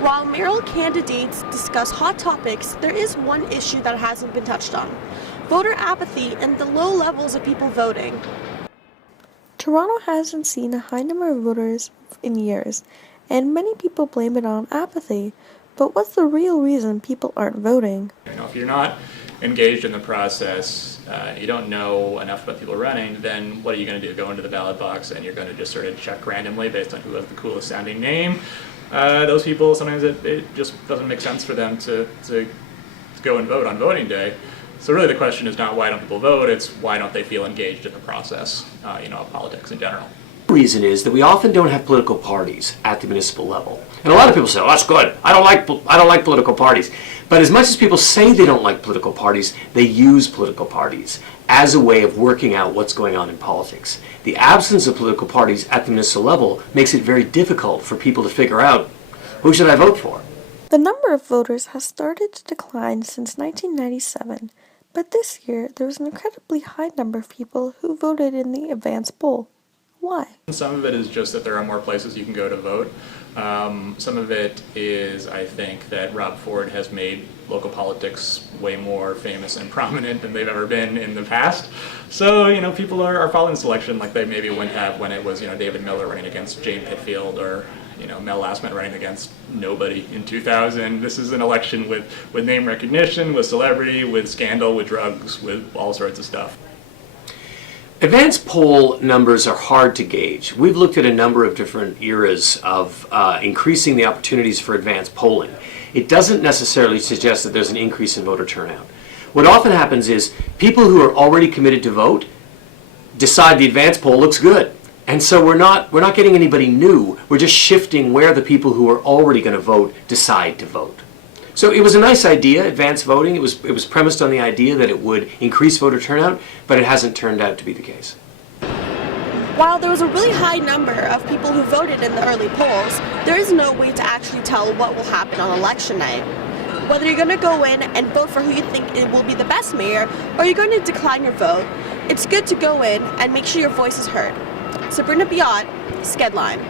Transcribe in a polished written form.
While mayoral candidates discuss hot topics, there is one issue that hasn't been touched on: voter apathy and the low levels of people voting. Toronto hasn't seen a high number of voters in years, and many people blame it on apathy. But what's the real reason people aren't voting? If you're not engaged in the process, you don't know enough about people running, then what are you going to do? Go into the ballot box and you're going to just sort of check randomly based on who has the coolest sounding name? Those people, sometimes it just doesn't make sense for them to go and vote on voting day. So really the question is not why don't people vote, it's why don't they feel engaged in the process, of politics in general. The reason is that we often don't have political parties at the municipal level. And a lot of people say, oh, that's good, I don't like political parties. But as much as people say they don't like political parties, they use political parties as a way of working out what's going on in politics. The absence of political parties at the municipal level makes it very difficult for people to figure out, who should I vote for? The number of voters has started to decline since 1997, but this year there was an incredibly high number of people who voted in the advance poll. Why? Some of it is just that there are more places you can go to vote. Some of it is, I think, that Rob Ford has made local politics way more famous and prominent than they've ever been in the past. So, people are following the selection like they maybe wouldn't have when it was, David Miller running against Jane Pitfield or, Mel Lastman running against nobody in 2000. This is an election with name recognition, with celebrity, with scandal, with drugs, with all sorts of stuff. Advance poll numbers are hard to gauge. We've looked at a number of different eras of increasing the opportunities for advance polling. It doesn't necessarily suggest that there's an increase in voter turnout. What often happens is people who are already committed to vote decide the advance poll looks good. And so we're not getting anybody new. We're just shifting where the people who are already going to vote decide to vote. So it was a nice idea, advance voting. It was premised on the idea that it would increase voter turnout, but it hasn't turned out to be the case. While there was a really high number of people who voted in the early polls, there is no way to actually tell what will happen on election night. Whether you're going to go in and vote for who you think it will be the best mayor, or you're going to decline your vote, it's good to go in and make sure your voice is heard. Sabrina Biot, Skedline.